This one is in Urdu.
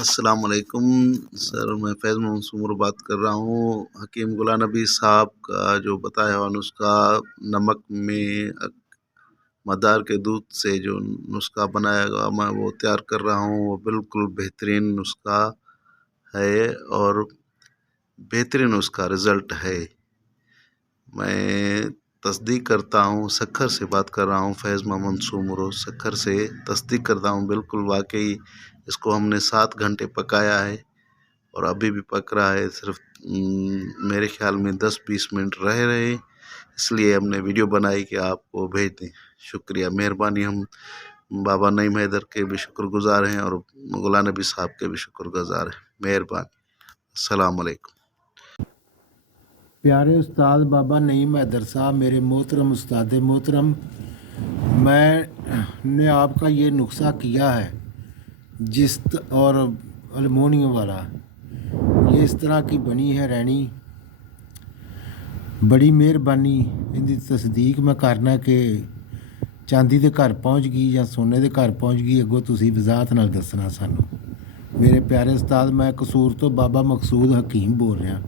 السلام علیکم سر، میں فیض محمد سمر بات کر رہا ہوں۔ حکیم غلام نبی صاحب کا جو بتایا ہوا نسخہ نمک میں مدار کے دودھ سے جو نسخہ بنایا گیا میں وہ تیار کر رہا ہوں، وہ بالکل بہترین نسخہ ہے اور بہترین اس کا رزلٹ ہے۔ میں تصدیق کرتا ہوں، سکھر سے بات کر رہا ہوں، فیض محمد سومرو سکھر سے تصدیق کرتا ہوں، بالکل واقعی اس کو ہم نے 7 گھنٹے پکایا ہے اور ابھی بھی پک رہا ہے، صرف میرے خیال میں 10-20 منٹ رہ رہے، اس لیے ہم نے ویڈیو بنائی کہ آپ کو بھیج دیں۔ شکریہ، مہربانی۔ ہم بابا نعیم حیدر کے بھی شکر گزار ہیں اور غلام نبی صاحب کے بھی شکر گزار ہیں، مہربانی۔ السلام علیکم۔ پیارے استاد بابا نعیم حیدر صاحب، میرے محترم استاد محترم، میں نے آپ کا یہ نسخہ کیا ہے جست اور المونیم والا، یہ اس طرح کی بنی ہے رہنی، بڑی مہربانی ان کی تصدیق میں کرنا کہ چاندی دے گھر پہنچ گئی یا سونے دے گھر پہنچ گئی، اگوں تسی وضاحت نال دسنا سانوں۔ میرے پیارے استاد، میں قصور تو بابا مقصود حکیم بول رہا۔